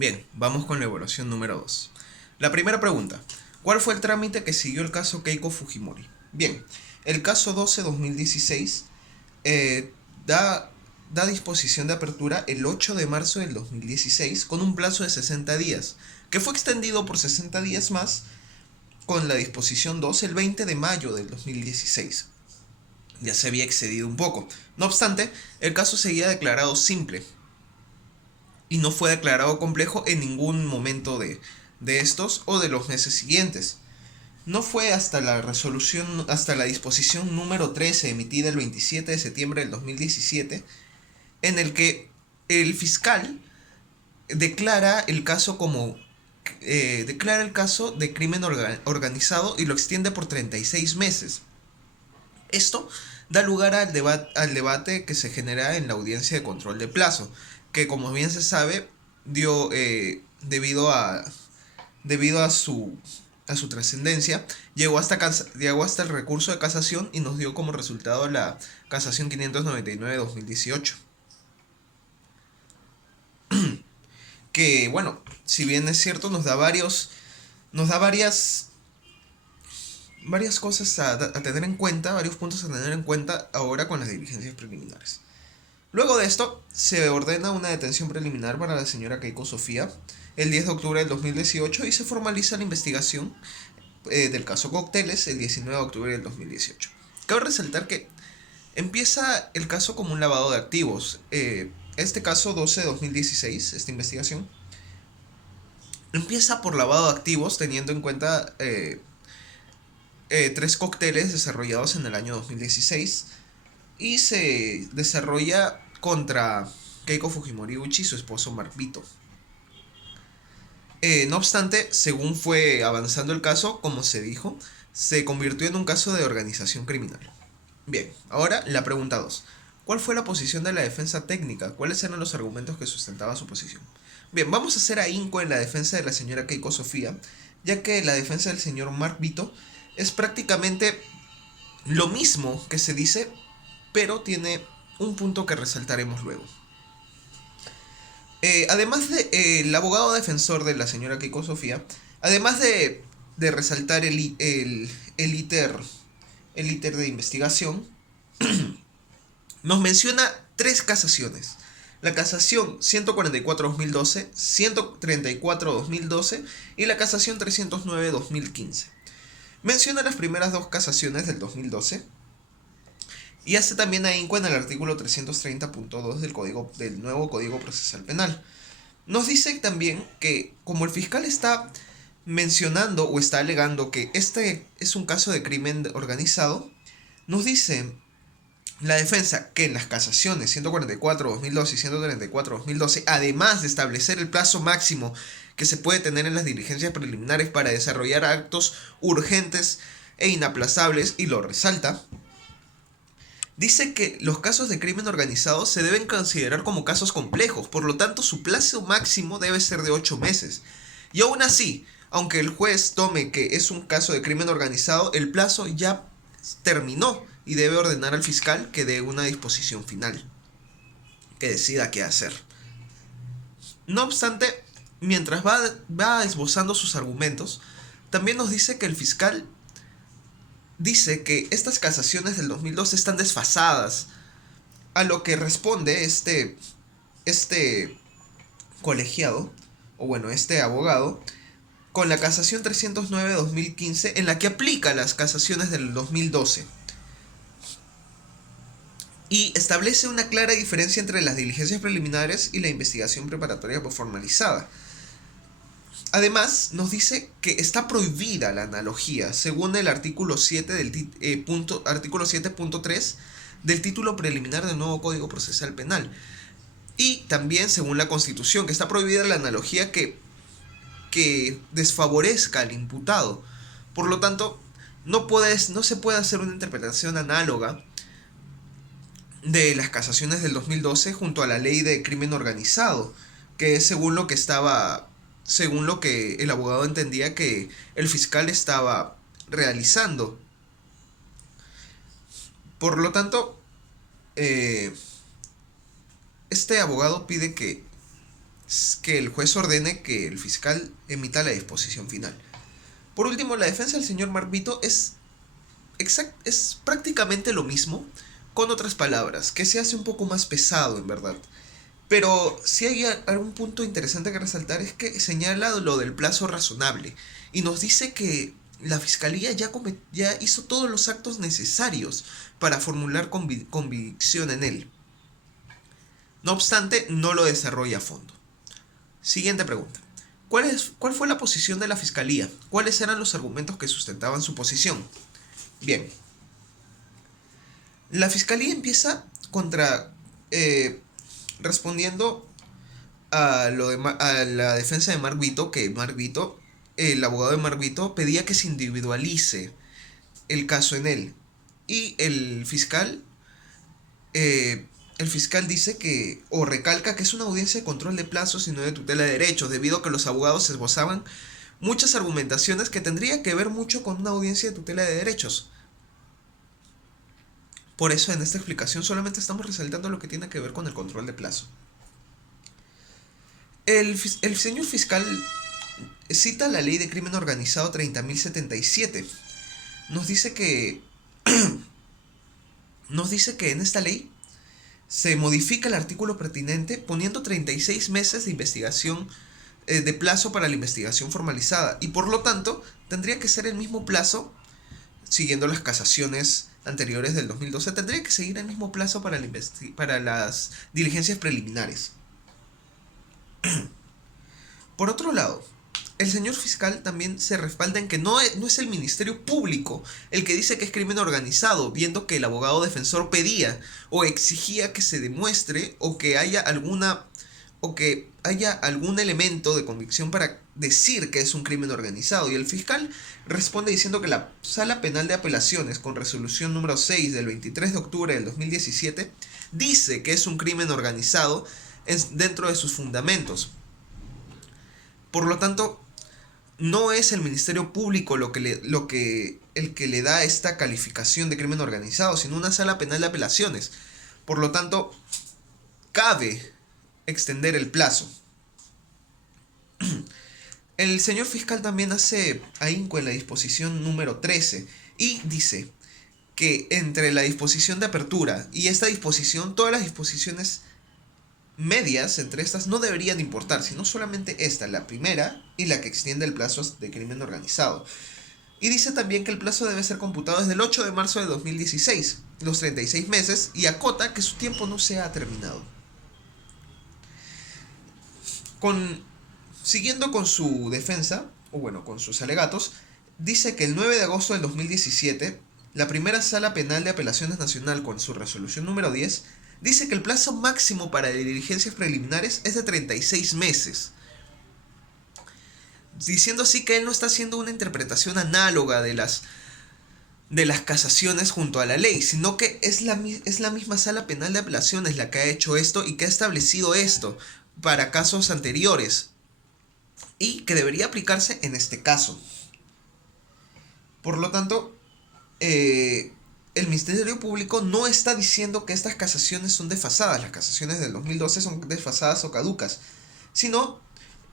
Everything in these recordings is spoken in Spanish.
Bien, vamos con la evaluación número 2. La primera pregunta. ¿Cuál fue el trámite que siguió el caso Keiko Fujimori? Bien, el caso 12-2016 eh, da, da disposición de apertura el 8 de marzo del 2016 con un plazo de 60 días, que fue extendido por 60 días más con la disposición 2 el 20 de mayo del 2016. Ya se había excedido un poco. No obstante, el caso seguía declarado simple y no fue declarado complejo en ningún momento de estos o de los meses siguientes. No fue hasta la resolución, hasta la disposición número 13 emitida el 27 de septiembre del 2017, en el que el fiscal declara el caso como declara el caso de crimen organizado y lo extiende por 36 meses. Esto da lugar al debate que se genera en la audiencia de control de plazo, que como bien se sabe dio debido a su trascendencia, llegó hasta el recurso de casación y nos dio como resultado la casación 599-2018. Que bueno, si bien es cierto, nos da varias cosas a tener en cuenta, varios puntos a tener en cuenta ahora con las diligencias preliminares. Luego de esto, se ordena una detención preliminar para la señora Keiko Sofía el 10 de octubre del 2018 y se formaliza la investigación del caso Cócteles el 19 de octubre del 2018. Cabe resaltar que empieza el caso como un lavado de activos. Este caso 12-2016, esta investigación, empieza por lavado de activos teniendo en cuenta tres cócteles desarrollados en el año 2016 y se desarrolla contra Keiko Fujimori Uchi y su esposo Mark Vito. No obstante, según fue avanzando el caso, como se dijo, se convirtió en un caso de organización criminal. Bien, ahora la pregunta 2. ¿Cuál fue la posición de la defensa técnica? ¿Cuáles eran los argumentos que sustentaban su posición? Bien, vamos a hacer ahínco en la defensa de la señora Keiko Sofía, ya que la defensa del señor Mark Vito es prácticamente lo mismo que se dice, pero tiene un punto que resaltaremos luego. Además de el abogado defensor de la señora Keiko Sofía, además de resaltar el íter de investigación, nos menciona tres casaciones. La casación 144-2012, 134-2012 y la casación 309-2015. Menciona las primeras dos casaciones del 2012 y hace también ahínco en el artículo 330.2 del nuevo Código Procesal Penal. Nos dice también que como el fiscal está mencionando o está alegando que este es un caso de crimen organizado, nos dice la defensa que en las casaciones 144-2012 y 134-2012, además de establecer el plazo máximo que se puede tener en las diligencias preliminares para desarrollar actos urgentes e inaplazables, y lo resalta, dice que los casos de crimen organizado se deben considerar como casos complejos, por lo tanto su plazo máximo debe ser de 8 meses. Y aún así, aunque el juez tome que es un caso de crimen organizado, el plazo ya terminó y debe ordenar al fiscal que dé una disposición final, que decida qué hacer. No obstante, mientras va esbozando sus argumentos, también nos dice que el fiscal dice que estas casaciones del 2002 están desfasadas, a lo que responde este colegiado, o bueno, este abogado, con la casación 309-2015 en la que aplica las casaciones del 2012 y establece una clara diferencia entre las diligencias preliminares y la investigación preparatoria formalizada. Además, nos dice que está prohibida la analogía, según el artículo 7 artículo 7.3 del título preliminar del nuevo Código Procesal Penal. Y también, según la Constitución, que está prohibida la analogía que desfavorezca al imputado. Por lo tanto, no se puede hacer una interpretación análoga de las casaciones del 2012 junto a la ley de crimen organizado, que es según lo que el abogado entendía que el fiscal estaba realizando. Por lo tanto, este abogado pide que que el juez ordene que el fiscal emita la disposición final. Por último, la defensa del señor Mark Vito es prácticamente lo mismo, con otras palabras, que se hace un poco más pesado en verdad. Pero si hay algún punto interesante que resaltar es que señala lo del plazo razonable y nos dice que la fiscalía ya hizo todos los actos necesarios para formular convicción en él. No obstante, no lo desarrolla a fondo. Siguiente pregunta. ¿Cuál fue la posición de la fiscalía? ¿Cuáles eran los argumentos que sustentaban su posición? Bien. La fiscalía empieza respondiendo a la defensa de Mark Vito, que el abogado de Mark Vito, pedía que se individualice el caso en él. Y el fiscal dice que, o recalca que es una audiencia de control de plazos y no de tutela de derechos, debido a que los abogados esbozaban muchas argumentaciones que tendría que ver mucho con una audiencia de tutela de derechos. Por eso en esta explicación solamente estamos resaltando lo que tiene que ver con el control de plazo. El señor fiscal cita la ley de crimen organizado 30.077. Nos dice que en esta ley se modifica el artículo pertinente poniendo 36 meses de investigación de plazo para la investigación formalizada, y por lo tanto tendría que ser el mismo plazo, siguiendo las casaciones anteriores del 2012, tendría que seguir el mismo plazo para las diligencias preliminares. Por otro lado, el señor fiscal también se respalda en que no es el Ministerio Público el que dice que es crimen organizado, viendo que el abogado defensor pedía o exigía que se demuestre o que haya algún elemento de convicción para decir que es un crimen organizado. Y el fiscal responde diciendo que la Sala Penal de Apelaciones, con resolución número 6 del 23 de octubre del 2017, dice que es un crimen organizado dentro de sus fundamentos. Por lo tanto, no es el Ministerio Público el que le da esta calificación de crimen organizado, sino una Sala Penal de Apelaciones. Por lo tanto, cabe extender el plazo. El señor fiscal también hace ahínco en la disposición número 13 y dice que entre la disposición de apertura y esta disposición, todas las disposiciones medias entre estas no deberían importar, sino solamente esta, la primera, y la que extiende el plazo de crimen organizado. Y dice también que el plazo debe ser computado desde el 8 de marzo de 2016, los 36 meses, y acota que su tiempo no se ha terminado. Siguiendo con su defensa, o bueno, con sus alegatos, dice que el 9 de agosto del 2017, la primera Sala Penal de Apelaciones Nacional, con su resolución número 10, dice que el plazo máximo para diligencias preliminares es de 36 meses. Diciendo así que él no está haciendo una interpretación análoga de las casaciones junto a la ley, sino que es la misma Sala Penal de Apelaciones la que ha hecho esto y que ha establecido esto para casos anteriores y que debería aplicarse en este caso. Por lo tanto, el Ministerio Público no está diciendo que estas casaciones son desfasadas, las casaciones del 2012 son desfasadas o caducas, sino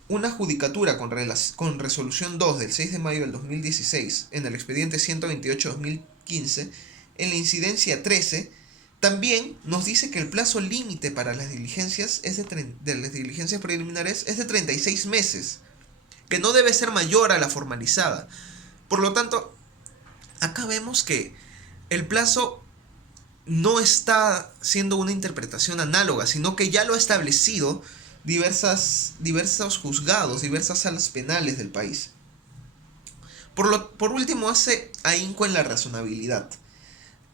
una judicatura con resolución 2 del 6 de mayo del 2016 en el expediente 128-2015, en la incidencia 13, también nos dice que el plazo límite para las diligencias de las diligencias preliminares es de 36 meses, que no debe ser mayor a la formalizada. Por lo tanto, acá vemos que el plazo no está siendo una interpretación análoga, sino que ya lo ha establecido diversos juzgados, diversas salas penales del país. Por último, hace ahínco en la razonabilidad,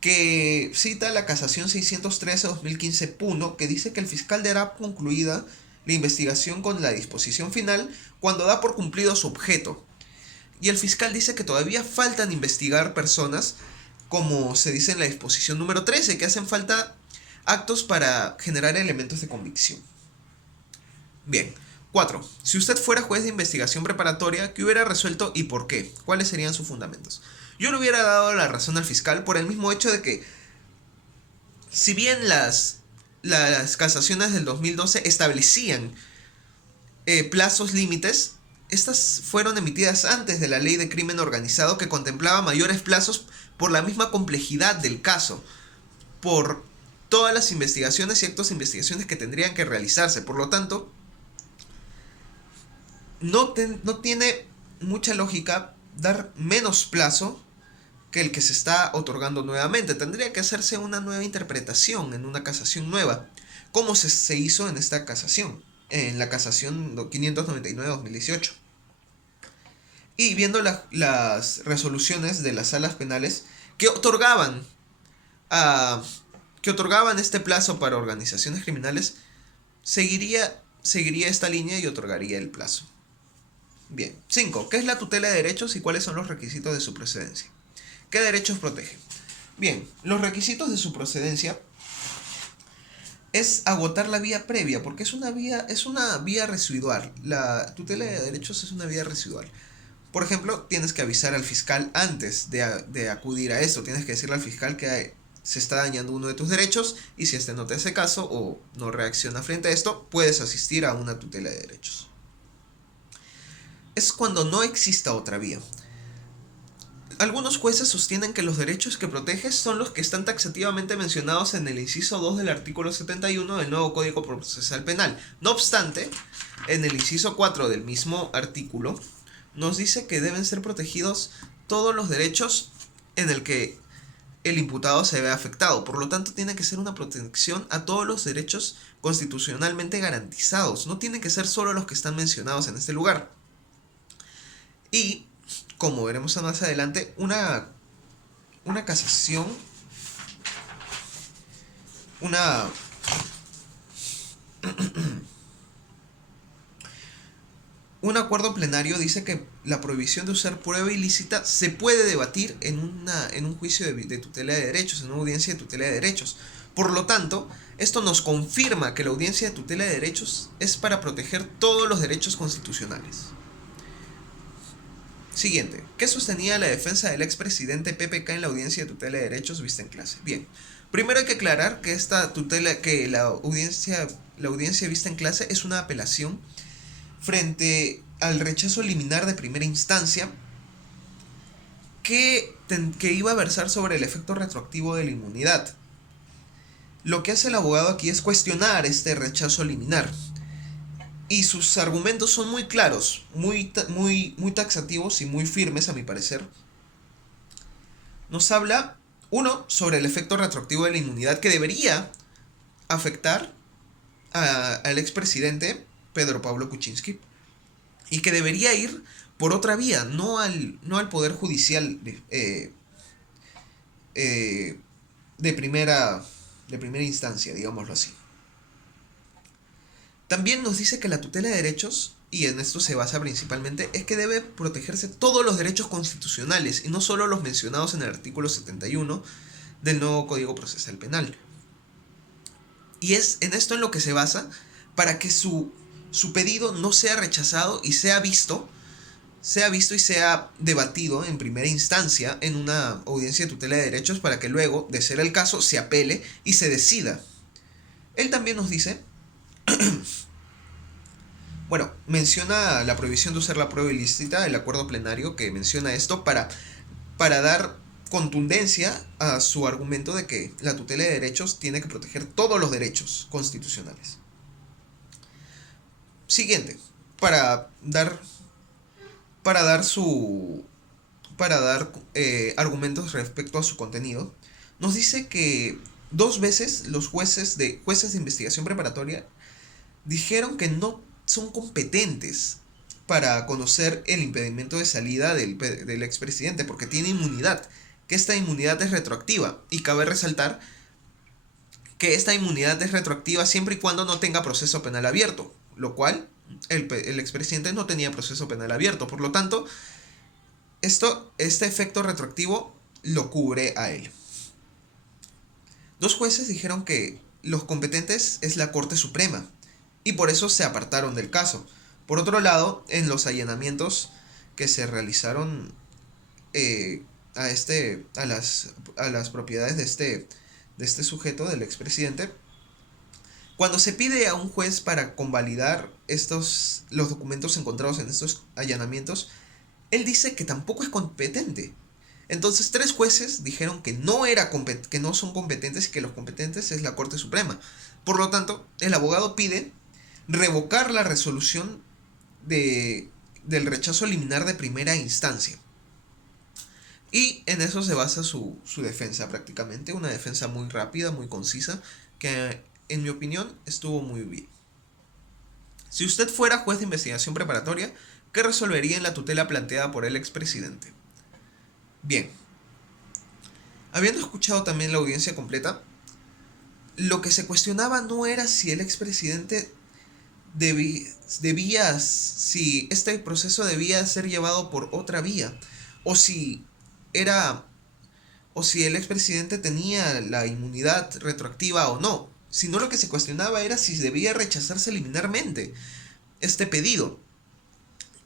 que cita la casación 613-2015 Puno, que dice que el fiscal dará concluida la investigación con la disposición final cuando da por cumplido su objeto. Y el fiscal dice que todavía faltan investigar personas, como se dice en la disposición número 13, que hacen falta actos para generar elementos de convicción. Bien. 4. Si usted fuera juez de investigación preparatoria, ¿qué hubiera resuelto y por qué? ¿Cuáles serían sus fundamentos? Yo le hubiera dado la razón al fiscal por el mismo hecho de que, si bien las casaciones del 2012 establecían plazos límites. Estas fueron emitidas antes de la ley de crimen organizado, que contemplaba mayores plazos por la misma complejidad del caso, por todas las investigaciones y actos de investigaciones que tendrían que realizarse. Por lo tanto, no tiene mucha lógica dar menos plazo que el que se está otorgando nuevamente. Tendría que hacerse una nueva interpretación en una casación nueva, como se hizo en esta casación, en la casación 599-2018. Y viendo las resoluciones de las salas penales que otorgaban que otorgaban este plazo para organizaciones criminales, seguiría esta línea y otorgaría el plazo. Bien. 5. ¿Qué es la tutela de derechos y cuáles son los requisitos de su procedencia? ¿Qué derechos protege? Bien, los requisitos de su procedencia es agotar la vía previa, porque es una vía residual. La tutela de derechos es una vía residual. Por ejemplo, tienes que avisar al fiscal antes de acudir a esto. Tienes que decirle al fiscal que se está dañando uno de tus derechos, y si este no te hace caso o no reacciona frente a esto, puedes asistir a una tutela de derechos. Es cuando no exista otra vía. Algunos jueces sostienen que los derechos que proteges son los que están taxativamente mencionados en el inciso 2 del artículo 71 del nuevo Código Procesal Penal. No obstante, en el inciso 4 del mismo artículo nos dice que deben ser protegidos todos los derechos en el que el imputado se ve afectado. Por lo tanto, tiene que ser una protección a todos los derechos constitucionalmente garantizados. No tienen que ser solo los que están mencionados en este lugar. Y, como veremos más adelante, una casación, un acuerdo plenario dice que la prohibición de usar prueba ilícita se puede debatir en un juicio de tutela de derechos, en una audiencia de tutela de derechos. Por lo tanto, esto nos confirma que la audiencia de tutela de derechos es para proteger todos los derechos constitucionales. Siguiente. ¿Qué sostenía la defensa del expresidente PPK en la audiencia de tutela de derechos vista en clase? Bien. Primero hay que aclarar que la audiencia vista en clase es una apelación frente al rechazo liminar de primera instancia que iba a versar sobre el efecto retroactivo de la inmunidad. Lo que hace el abogado aquí es cuestionar este rechazo liminar. Y sus argumentos son muy claros, muy taxativos y muy firmes, a mi parecer. Nos habla, uno, sobre el efecto retroactivo de la inmunidad que debería afectar al expresidente Pedro Pablo Kuczynski, y que debería ir por otra vía, no al Poder Judicial de primera instancia, digámoslo así. También nos dice que la tutela de derechos, y en esto se basa principalmente, es que debe protegerse todos los derechos constitucionales y no solo los mencionados en el artículo 71 del nuevo Código Procesal Penal. Y es en esto en lo que se basa para que su pedido no sea rechazado y sea visto y sea debatido en primera instancia en una audiencia de tutela de derechos, para que luego, de ser el caso, se apele y se decida. Él también nos dice menciona la prohibición de usar la prueba ilícita, el acuerdo plenario que menciona esto para dar contundencia a su argumento de que la tutela de derechos tiene que proteger todos los derechos constitucionales. Siguiente, para dar argumentos respecto a su contenido, nos dice que 2 veces los jueces de investigación preparatoria dijeron que no son competentes para conocer el impedimento de salida del expresidente, porque tiene inmunidad, que esta inmunidad es retroactiva, y cabe resaltar que esta inmunidad es retroactiva siempre y cuando no tenga proceso penal abierto, lo cual el expresidente no tenía proceso penal abierto. Por lo tanto, este efecto retroactivo lo cubre a él. 2 jueces dijeron que los competentes es la Corte Suprema, y por eso se apartaron del caso. Por otro lado, en los allanamientos que se realizaron a las propiedades de este sujeto, del expresidente, Cuando se pide a un juez para convalidar los documentos encontrados en estos allanamientos, él dice que tampoco es competente. Entonces, 3 jueces dijeron que que no son competentes y que los competentes es la Corte Suprema. Por lo tanto, el abogado pide revocar la resolución del rechazo liminar de primera instancia. Y en eso se basa su defensa prácticamente, una defensa muy rápida, muy concisa, que en mi opinión estuvo muy bien. Si usted fuera juez de investigación preparatoria, ¿qué resolvería en la tutela planteada por el expresidente? Bien, habiendo escuchado también la audiencia completa, lo que se cuestionaba no era si el expresidente si este proceso debía ser llevado por otra vía, o si era, o si el expresidente tenía la inmunidad retroactiva o no, sino lo que se cuestionaba era si debía rechazarse liminarmente este pedido.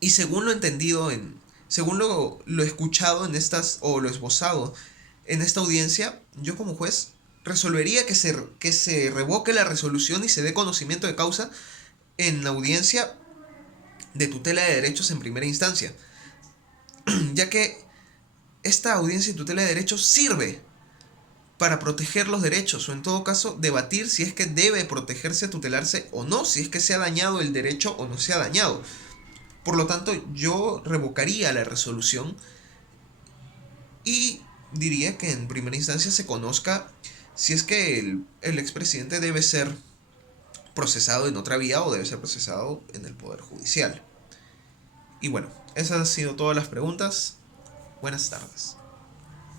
Y según lo entendido según lo escuchado o lo esbozado en esta audiencia, yo como juez resolvería que se revoque la resolución y se dé conocimiento de causa en la audiencia de tutela de derechos en primera instancia, ya que esta audiencia de tutela de derechos sirve para proteger los derechos, o en todo caso debatir si es que debe protegerse, tutelarse o no, si es que se ha dañado el derecho o no se ha dañado. Por lo tanto, yo revocaría la resolución y diría que en primera instancia se conozca si es que el expresidente debe ser procesado en otra vía o debe ser procesado en el Poder Judicial. Y bueno, esas han sido todas las preguntas. Buenas tardes.